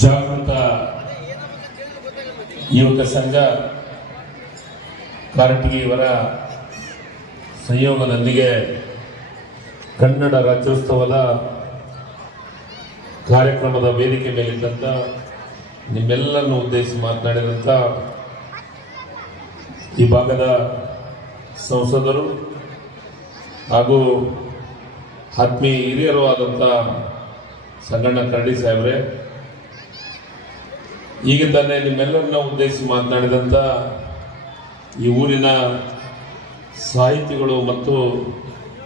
ಜಾಗೃತ ಯುವಕ ಸಂಘ ಕಾರಟಗಿ ಇವರ ಸಂಯೋಗದೊಂದಿಗೆ ಕನ್ನಡ ರಾಜ್ಯೋತ್ಸವದ ಕಾರ್ಯಕ್ರಮದ ವೇದಿಕೆ ಮೇಲಿದ್ದಂಥ ನಿಮ್ಮೆಲ್ಲರನ್ನು ಉದ್ದೇಶಿಸಿ ಮಾತನಾಡಿದಂಥ ಈ ಭಾಗದ ಸಂಸದರು ಹಾಗೂ ಆತ್ಮೀಯ ಹಿರಿಯರು ಆದಂಥ ಸಂಗಣ್ಣ ಕರಡಿ ಸಾಹೇಬ್ರೆ ಈಗ ತಾನೇ ನಿಮ್ಮೆಲ್ಲರನ್ನ ಉದ್ದೇಶಿಸಿ ಮಾತನಾಡಿದಂಥ ಈ ಊರಿನ ಸಾಹಿತಿಗಳು ಮತ್ತು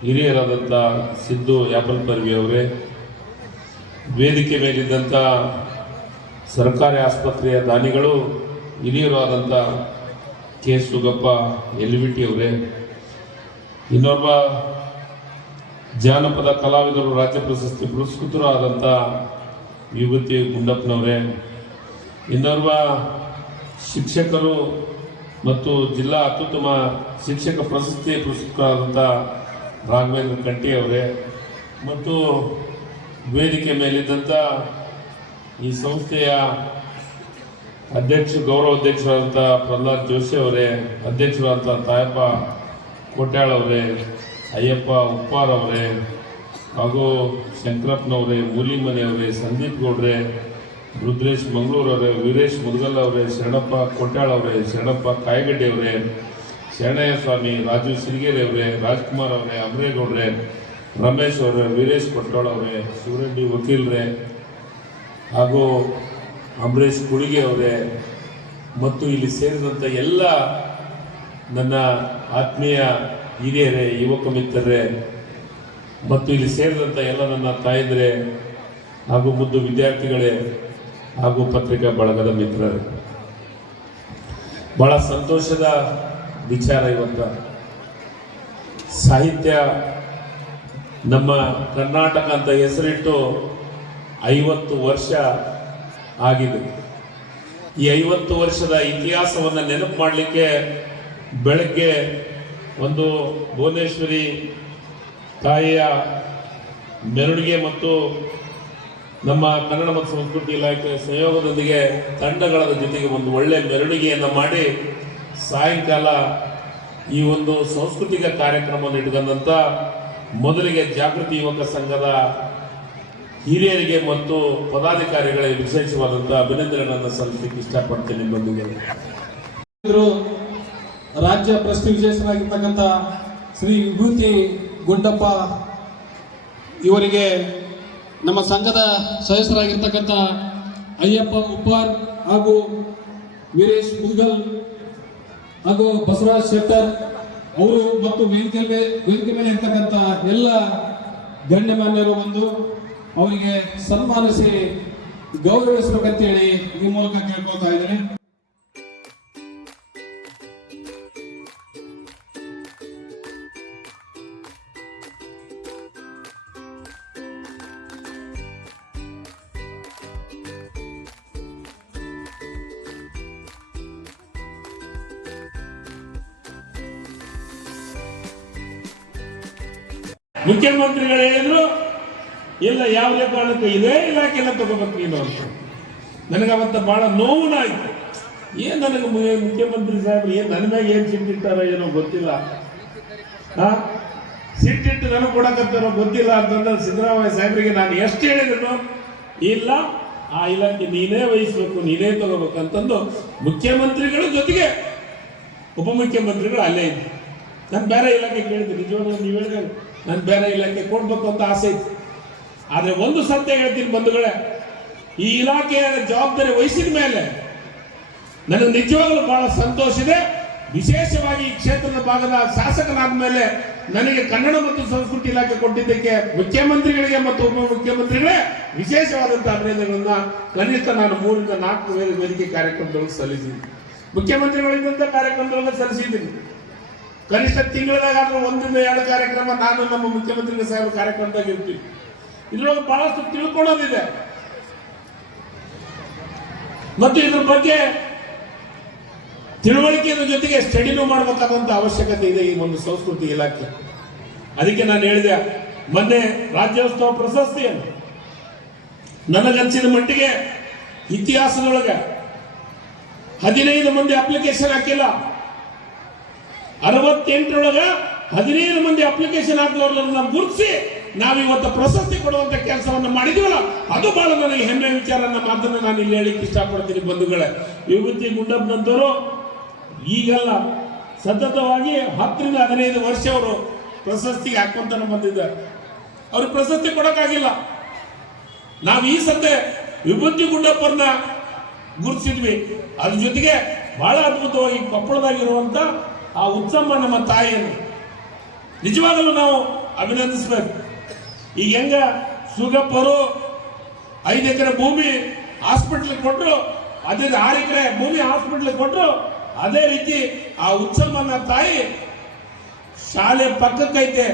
ಹಿರಿಯರಾದಂಥ ಸಿದ್ದು ಯಾಪಲ್ ಪರ್ವಿ ಅವರೇ, ವೇದಿಕೆ ಮೇಲಿದ್ದಂಥ ಸರ್ಕಾರಿ ಆಸ್ಪತ್ರೆಯ ದಾನಿಗಳು, ಹಿರಿಯರು ಆದಂಥ K Sugappa L V T ಅವರೇ, ಇನ್ನೊಬ್ಬ ಜಾನಪದ ಕಲಾವಿದರು, ರಾಜ್ಯ ಪ್ರಶಸ್ತಿ ಪುರಸ್ಕೃತರು ಆದಂಥ ವಿಭೂತಿ ಗುಂಡಪ್ಪನವರೇ ಇನ್ನೋರ್ವ ಶಿಕ್ಷಕರು ಮತ್ತು ಜಿಲ್ಲಾ ಅತ್ಯುತ್ತಮ ಶಿಕ್ಷಕ ಪ್ರಶಸ್ತಿ ಪುರಸ್ಕೃತರಾದಂಥ ರಾಘವೇಂದ್ರ ಕಂಟಿ ಅವರೇ ಮತ್ತು ವೇದಿಕೆ ಮೇಲಿದ್ದಂಥ ಈ ಸಂಸ್ಥೆಯ ಅಧ್ಯಕ್ಷ, ಗೌರವ ಅಧ್ಯಕ್ಷರಾದಂಥ ಪ್ರಹ್ಲಾದ್ ಜೋಶಿ ಅವರೇ ಅಧ್ಯಕ್ಷರಾದಂಥ ತಾಯಪ್ಪ ಕೋಟ್ಯಾಳ್ ಅವರೇ, ಅಯ್ಯಪ್ಪ ಉಪ್ಪಾರ್ ಅವರೇ ಹಾಗೂ ಶಂಕರಪ್ಪನವರೇ ಮೂಲಿಮನೆಯವರೇ ಸಂದೀಪ್ ಗೌಡ್ರೆ ರುದ್ರೇಶ್ ಮಂಗಳೂರು ಅವರೇ, ವೀರೇಶ್ ಮುದಗಲ್ ಅವರೇ, ಶರಣಪ್ಪ ಕೊಟ್ಟಾಳ್ ಅವರೇ, ಶರಣಪ್ಪ ಕಾಯಗಡ್ಡೆ ಅವರೇ, ಶರಣಯ್ಯ ಸ್ವಾಮಿ, ರಾಜು ಸಿರಿಗೇರಿ ಅವರೇ, ರಾಜ್ಕುಮಾರ್ ಅವರೇ ಅಮರೇಗೌಡ್ರೆ ರಮೇಶ್ ಅವರೇ, ವೀರೇಶ್ ಕೊಟ್ಟಾಳ್ ಅವರೇ, ಶಿವರೆಡ್ಡಿ ವಕೀಲ್ರೆ, ಹಾಗೂ ಅಂಬರೀಷ್ ಕುಳಿಗೆ ಅವರೇ, ಮತ್ತು ಇಲ್ಲಿ ಸೇರಿದಂಥ ಎಲ್ಲ ನನ್ನ ಆತ್ಮೀಯ ಹಿರಿಯರೇ, ಯುವಕ ಮಿತ್ರರೇ, ಮತ್ತು ಇಲ್ಲಿ ಸೇರಿದಂಥ ಎಲ್ಲ ನನ್ನ ತಾಯಿದ್ರೆ ಹಾಗೂ ಮುದ್ದು ವಿದ್ಯಾರ್ಥಿಗಳೇ ಹಾಗೂ ಪತ್ರಿಕಾ ಬಳಗದ ಮಿತ್ರರೇ, ಬಹಳ ಸಂತೋಷದ ವಿಚಾರ ಇವತ್ತು. ಸಾಹಿತ್ಯ ನಮ್ಮ ಕರ್ನಾಟಕ ಅಂತ ಹೆಸರಿಟ್ಟು ಐವತ್ತು ವರ್ಷ ಆಗಿದೆ. ಈ ಐವತ್ತು ವರ್ಷದ ಇತಿಹಾಸವನ್ನು ನೆನಪು ಮಾಡಲಿಕ್ಕೆ ಬೆಳಗ್ಗೆ ಒಂದು ಭುವನೇಶ್ವರಿ ತಾಯಿಯ ಮೆರವಣಿಗೆ ಮತ್ತು ನಮ್ಮ ಕನ್ನಡ ಮತ್ತು ಸಂಸ್ಕೃತಿ ಇಲಾಖೆ ಸಹಯೋಗದೊಂದಿಗೆ ತಂಡಗಳ ಜೊತೆಗೆ ಒಂದು ಒಳ್ಳೆ ಮೆರವಣಿಗೆಯನ್ನು ಮಾಡಿ ಸಾಯಂಕಾಲ ಈ ಒಂದು ಸಾಂಸ್ಕೃತಿಕ ಕಾರ್ಯಕ್ರಮವನ್ನು ಇಟ್ಟುಕೊಂಡಂಥ ಮೊದಲಿಗೆ ಜಾಗೃತಿ ಯುವಕ ಸಂಘದ ಹಿರಿಯರಿಗೆ ಮತ್ತು ಪದಾಧಿಕಾರಿಗಳಿಗೆ ವಿಶೇಷವಾದಂಥ ಅಭಿನಂದನೆಗಳನ್ನು ಸಲ್ಲಿಸಲಿಕ್ಕೆ ಇಷ್ಟಪಡ್ತೇನೆ ಬಂದಿದೆ ರಾಜ್ಯ ಪ್ರಶ್ನೆ ವಿಶೇಷರಾಗಿರ್ತಕ್ಕಂಥ ಶ್ರೀ ವಿಭೂತಿ ಗುಂಡಪ್ಪ ಇವರಿಗೆ ನಮ್ಮ ಸಂಘದ ಸದಸ್ಯರಾಗಿರ್ತಕ್ಕಂಥ ಅಯ್ಯಪ್ಪ ಉಪ್ಪಾರ್ ಹಾಗೂ ವೀರೇಶ್ ಮುದ್ಗಲ್ ಹಾಗೂ ಬಸವರಾಜ್ ಶೆಟ್ಟರ್ ಅವರು ಮತ್ತು ವೇದಿಕೆ ವೇದಿಕೆ ಮೇಲೆ ಇರ್ತಕ್ಕಂಥ ಎಲ್ಲ ಗಣ್ಯಮಾನ್ಯರು ಬಂದು ಅವರಿಗೆ ಸನ್ಮಾನಿಸಿ ಗೌರವಿಸಬೇಕಂತೇಳಿ ಈ ಮೂಲಕ ಕೇಳ್ಕೊಳ್ತಾ ಇದ್ದೇನೆ. ಮುಖ್ಯಮಂತ್ರಿಗಳು ಹೇಳಿದ್ರು ಇಲ್ಲ, ಯಾವುದೇ ಕಾರಣಕ್ಕೂ ಇದೇ ಇಲಾಖೆಲ್ಲ ತಗೋಬೇಕು ನೀನು ಅಂತ. ನನಗೆ ಅವತ್ತ ಬಹಳ ನೋವುನಾಯ್ತು. ಏನು ನನಗೆ ಮುಖ್ಯಮಂತ್ರಿ ಸಾಹೇಬ್ರು ಏನು ನನ್ನ ಮ್ಯಾಗ ಏನು ಸಿಟ್ಟಿಟ್ಟಾರೋ ಏನೋ ಗೊತ್ತಿಲ್ಲ. ಹಾ? ಸಿಟ್ಟಿಟ್ಟು ನನಗೆ ಕೊಡಕತ್ತಾರೋ ಗೊತ್ತಿಲ್ಲ ಅಂತಂದ್ರೆ ಸಿದ್ದರಾಮಯ್ಯ ಸಾಹೇಬ್ರಿಗೆ ನಾನು ಎಷ್ಟು ಹೇಳಿದ್ರು ಇಲ್ಲ, ಆ ಇಲಾಖೆ ನೀನೇ ವಹಿಸ್ಬೇಕು, ನೀನೇ ತಗೋಬೇಕು ಅಂತಂದು ಮುಖ್ಯಮಂತ್ರಿಗಳ ಜೊತೆಗೆ ಉಪಮುಖ್ಯಮಂತ್ರಿಗಳು ಅಲ್ಲೇ ಇದ್ದರು ನಾನು ಬೇರೆ ಇಲಾಖೆ ಕೇಳಿದ್ದೆ ನಿಜವಾಗ್ಲೂ ನೀವು ಹೇಳಿದ್ರೆ ನಾನು ಬೇರೆ ಇಲಾಖೆ ಕೊಡ್ಬೇಕು ಅಂತ ಆಸೆ ಇತ್ತು. ಆದರೆ ಒಂದು ಸತ್ಯ ಹೇಳ್ತೀನಿ ಬಂಧುಗಳೇ, ಈ ಇಲಾಖೆಯ ಜವಾಬ್ದಾರಿ ವಹಿಸಿದ ಮೇಲೆ ನನಗೆ ನಿಜವಾಗ್ಲೂ ಬಹಳ ಸಂತೋಷ ಇದೆ. ವಿಶೇಷವಾಗಿ ಈ ಕ್ಷೇತ್ರದ ಭಾಗದ ಶಾಸಕನಾದ ಮೇಲೆ ನನಗೆ ಕನ್ನಡ ಮತ್ತು ಸಂಸ್ಕೃತಿ ಇಲಾಖೆ ಕೊಟ್ಟಿದ್ದಕ್ಕೆ ಮುಖ್ಯಮಂತ್ರಿಗಳಿಗೆ ಮತ್ತು ಉಪಮುಖ್ಯಮಂತ್ರಿಗಳೇ ವಿಶೇಷವಾದಂತಹ ಅಭಿನಂದನೆಗಳನ್ನ ಕನಿಷ್ಠ ನಾನು ಮೂರಿಂದ ನಾಲ್ಕು ವೇದಿ- ವೇದಿಕೆ ಕಾರ್ಯಕ್ರಮದೊಳಗೆ ಸಲ್ಲಿಸಿದ್ದೀನಿ. ಮುಖ್ಯಮಂತ್ರಿಗಳಿಂದ ಕಾರ್ಯಕ್ರಮದೊಳಗೆ ಸಲ್ಲಿಸಿದ್ದೀನಿ. ಕನಿಷ್ಠ ತಿಂಗಳದಾಗಾದ್ರೂ ಒಂದರಿಂದ ಎರಡು ಕಾರ್ಯಕ್ರಮ ನಾನು ನಮ್ಮ ಮುಖ್ಯಮಂತ್ರಿ ಸಾಹೇಬ್ ಕಾರ್ಯಕ್ರಮದಾಗ ಇರ್ತೀವಿ ಇದ್ರೊಳಗೆ ಬಹಳಷ್ಟು ತಿಳ್ಕೊಳ್ಳೋದಿದೆ. ಮತ್ತು ಇದ್ರ ಬಗ್ಗೆ ತಿಳುವಳಿಕೆಯ ಜೊತೆಗೆ ಸ್ಟಡಿನೂ ಮಾಡಬೇಕಾದಂತ ಅವಶ್ಯಕತೆ ಇದೆ ಈ ಒಂದು ಸಂಸ್ಕೃತಿ ಇಲಾಖೆ. ಅದಕ್ಕೆ ನಾನು ಹೇಳಿದೆ, ಮೊನ್ನೆ ರಾಜ್ಯೋತ್ಸವ ಪ್ರಶಸ್ತಿಯನ್ನು. ನನಗನ್ಸಿದ ಮಟ್ಟಿಗೆ ಇತಿಹಾಸದೊಳಗೆ ಹದಿನೈದು ಮಂದಿ ಅಪ್ಲಿಕೇಶನ್ ಹಾಕಿಲ್ಲ. ಅರವತ್ತೆಂಟರೊಳಗ ಹದಿನೈದು ಮಂದಿ ಅಪ್ಲಿಕೇಶನ್ ಹಾಕಿದವ್ರನ್ನ ಗುರುತಿಸಿ ನಾವಿವತ್ತು ಪ್ರಶಸ್ತಿ ಕೊಡುವಂತ ಕೆಲಸವನ್ನು ಮಾಡಿದೀವಲ್ಲ, ಅದು ಬಹಳ ನನಗೆ ಹೆಮ್ಮೆ ವಿಚಾರ. ಮಾತನ್ನು ನಾನು ಇಲ್ಲಿ ಹೇಳಿಕ್ಕೆ ಇಷ್ಟಪಡ್ತೀನಿ ಬಂಧುಗಳೇ. ವಿಭೂತಿ ಗುಂಡಪ್ಪನಂತವರು ಈಗಲ್ಲ, ಸತತವಾಗಿ ಹತ್ತರಿಂದ ಹದಿನೈದು ವರ್ಷ ಅವರು ಪ್ರಶಸ್ತಿಗೆ ಹಾಕೊಂತಾನೆ ಬಂದಿದ್ದಾರೆ. ಅವ್ರಿಗೆ ಪ್ರಶಸ್ತಿ ಕೊಡೋಕ್ಕಾಗಿಲ್ಲ. ನಾವು ಈ ಸದ್ಯ ವಿಭೂತಿ ಗುಂಡಪ್ಪರನ್ನ ಗುರುತಿಸಿದ್ವಿ. ಅದ್ರ ಜೊತೆಗೆ ಬಹಳ ಅದ್ಭುತವಾಗಿ ಕೊಪ್ಪಳದಾಗಿರುವಂತ ಆ ಉತ್ಸಮ್ಮ ನಮ್ಮ ತಾಯಿಯನ್ನು. ನಿಜವಾಗಲೂ ನಾವು ಅಭಿನಂದಿಸ್ಬೇಕು. ಈಗ ಹೆಂಗ ಸುಗಪ್ಪರು ಐದು ಎಕರೆ ಭೂಮಿ ಹಾಸ್ಪಿಟ್ಲ್ ಕೊಟ್ಟರು ಅದೇ ಆರು ಎಕರೆ ಭೂಮಿ ಹಾಸ್ಪಿಟ್ಲ್ ಕೊಟ್ಟರು ಅದೇ ರೀತಿ ಆ ಉತ್ಸಮ್ಮನ ತಾಯಿ ಶಾಲೆ ಪಕ್ಕಕ್ಕೈತೆ.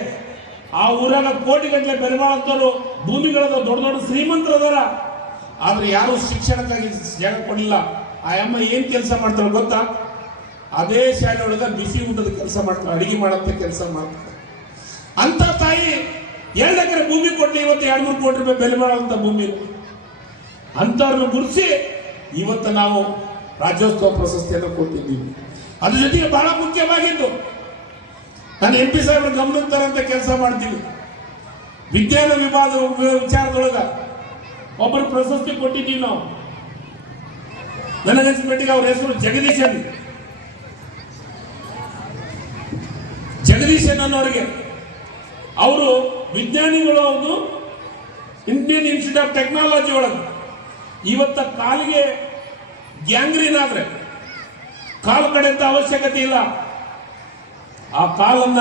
ಆ ಊರಾಗ ಕೋಟಿಗಟ್ಟಲೆ ಬೆಲೆ ಮಾಡೋಂಥವ್ರು ಭೂಮಿಗಳದ ದೊಡ್ಡ ದೊಡ್ಡ ಶ್ರೀಮಂತರು ಅದಾರ ಆದ್ರೆ ಯಾರು ಶಿಕ್ಷಣಕ್ಕಾಗಿ ಜಾಗ ಕೊಡಲಿಲ್ಲ. ಆ ಅಮ್ಮ ಏನ್ ಕೆಲಸ ಮಾಡ್ತಾಳೆ ಗೊತ್ತಾ? ಅದೇ ಶಾಲೆ ಒಳಗೆ ಬಿಸಿ ಊಟದ ಕೆಲಸ ಮಾಡ್ತಾರೆ, ಅಡಿಗೆ ಮಾಡಂತ ಕೆಲಸ ಮಾಡ್ತಾರೆ. ಅಂತ ತಾಯಿ ಎರಡು ಎಕರೆ ಭೂಮಿ ಕೊಟ್ಟು ಇವತ್ತು ಎರಡು ಮೂರು ಕೋಟಿ ರೂಪಾಯಿ ಬೆಲೆ ಮಾಡುವಂತ ಭೂಮಿ. ಅಂತವ್ರನ್ನ ಗುರುಸಿ ಇವತ್ತು ನಾವು ರಾಜ್ಯೋತ್ಸವ ಪ್ರಶಸ್ತಿಯನ್ನು ಕೊಟ್ಟಿದ್ದೀವಿ. ಅದ್ರ ಜೊತೆಗೆ ಬಹಳ ಮುಖ್ಯವಾಗಿದ್ದು, ನಾನು ಎಂ ಪಿ ಸಾಹೇಬ್ರ ಗಮನ ತರಂತ ಕೆಲಸ ಮಾಡ್ತೀವಿ ವಿಜ್ಞಾನ ವಿವಾದ ವಿಚಾರದೊಳಗ ಒಬ್ಬರು ಪ್ರಶಸ್ತಿ ಕೊಟ್ಟಿದ್ದೀವಿ ನಾವು. ನನಗನ್ಸ್ಮಟ್ಟಿಗೆ ಅವ್ರ ಹೆಸರು ಜಗದೀಶನ್ ಜಗದೀಶನ್ ಅನ್ನೋರಿಗೆ ಅವರು ವಿಜ್ಞಾನಿಗಳು ಒಂದು ಇಂಡಿಯನ್ ಇನ್ಸ್ಟಿಟ್ಯೂಟ್ ಆಫ್ ಟೆಕ್ನಾಲಜಿ ಒಳಗೆ. ಇವತ್ತ ಕಾಲಿಗೆ ಗ್ಯಾಂಗ್ರೀನ್ ಆದ್ರೆ, ಕಾಲು ಕಡೆಂತ ಅವಶ್ಯಕತೆ ಇಲ್ಲ. ಆ ಕಾಲನ್ನ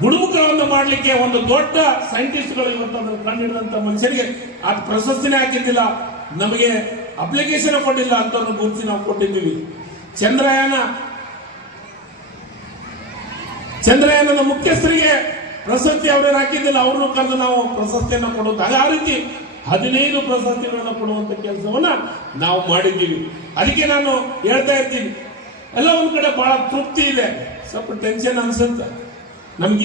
ಗುಣಮುಖವನ್ನು ಮಾಡಲಿಕ್ಕೆ ಒಂದು ದೊಡ್ಡ ಸೈಂಟಿಸ್ಟ್ಗಳು ಇವತ್ತು ಕಂಡಿಡಿದಂತ ಮನುಷ್ಯರಿಗೆ ಆ ಪ್ರಶಸ್ತಿನೇ ಹಾಕಿದ್ದಿಲ್ಲ. ನಮಗೆ ಅಪ್ಲಿಕೇಶನ್ ಕೊಟ್ಟಿಲ್ಲ ಅಂತವ್ರನ್ನ ಗುರುತಿ ನಾವು ಕೊಟ್ಟಿದ್ದೀವಿ. ಚಂದ್ರಯಾನ ಚಂದ್ರಯಾನದ ಮುಖ್ಯಸ್ಥರಿಗೆ ಪ್ರಶಸ್ತಿ ಅವರೇನು ಹಾಕಿದ್ದಿಲ್ಲ, ಅವ್ರನ್ನು ಕರೆದು ನಾವು ಪ್ರಶಸ್ತಿಯನ್ನು ಕೊಡುವಂತ ಆ ರೀತಿ ಹದಿನೈದು ಪ್ರಶಸ್ತಿಗಳನ್ನು ಕೊಡುವಂತ ಕೆಲಸವನ್ನ ನಾವು ಮಾಡಿದ್ದೀವಿ. ಅದಕ್ಕೆ ನಾನು ಹೇಳ್ತಾ ಇರ್ತೀನಿ. ಎಲ್ಲ ಒಂದ್ ಕಡೆ ಬಹಳ ತೃಪ್ತಿ ಇದೆ. ಸ್ವಲ್ಪ ಟೆನ್ಷನ್ ಅನ್ಸುತ್ತೆ.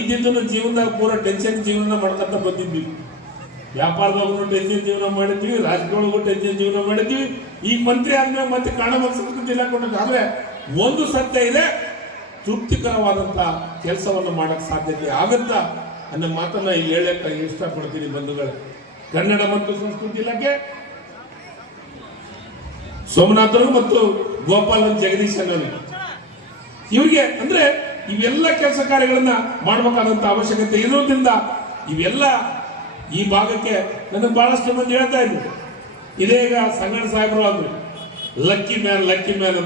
ಇದ್ದಿದ್ದನ್ನು ಜೀವನದಾಗ ಪೂರ ಟೆನ್ಷನ್ ಜೀವನ ಮಾಡ್ಕೊಂತ ಬಂದಿದ್ವಿ. ವ್ಯಾಪಾರದವ್ರು ಟೆನ್ಷನ್ ಜೀವನ ಮಾಡಿದ್ವಿ ರಾಜ್ಯಗಳಿಗೂ ಟೆನ್ಷನ್ ಜೀವನ ಮಾಡಿದ್ವಿ. ಈಗ ಮಂತ್ರಿ ಆದ್ಮೇಲೆ ಮತ್ತೆ ಕಾಣಮ ಸಂಸ್ಕೃತಿ ಇಲಾಖೆ ಆದ್ರೆ ಒಂದು ಸತ್ಯ ಇದೆ ತೃಪ್ತಿಕರವಾದಂತ ಕೆಲಸವನ್ನು ಮಾಡಕ್ ಸಾಧ್ಯತೆ ಆಗುತ್ತಾ ಅನ್ನೋ ಮಾತನ್ನ ಇಲ್ಲಿ ಹೇಳಕ್ಕೆ ಇಷ್ಟಪಡ್ತೀನಿ ಬಂಧುಗಳೇ. ಕನ್ನಡ ಮತ್ತು ಸಂಸ್ಕೃತಿ ಇಲಾಖೆ, ಸೋಮನಾಥರು ಮತ್ತು ಗೋಪಾಲನ್ ಜಗದೀಶನ್ ಇವರಿಗೆ ಅಂದ್ರೆ ಇವೆಲ್ಲ ಕೆಲಸ ಕಾರ್ಯಗಳನ್ನ ಮಾಡಬೇಕಾದಂತ ಅವಶ್ಯಕತೆ ಇರೋದ್ರಿಂದ ಇವೆಲ್ಲ ಈ ಭಾಗಕ್ಕೆ ನನಗೆ ಬಹಳಷ್ಟು ಮಂದಿ ಹೇಳ್ತಾ ಇದ್ರು. ಇದೇ ಈಗ ಸಂಗಣ ಸಾಹೇಬರು ಅಂದ್ರು ಲಕ್ಕಿ ಮ್ಯಾನ್ ಲಕ್ಕಿ ಮ್ಯಾನ್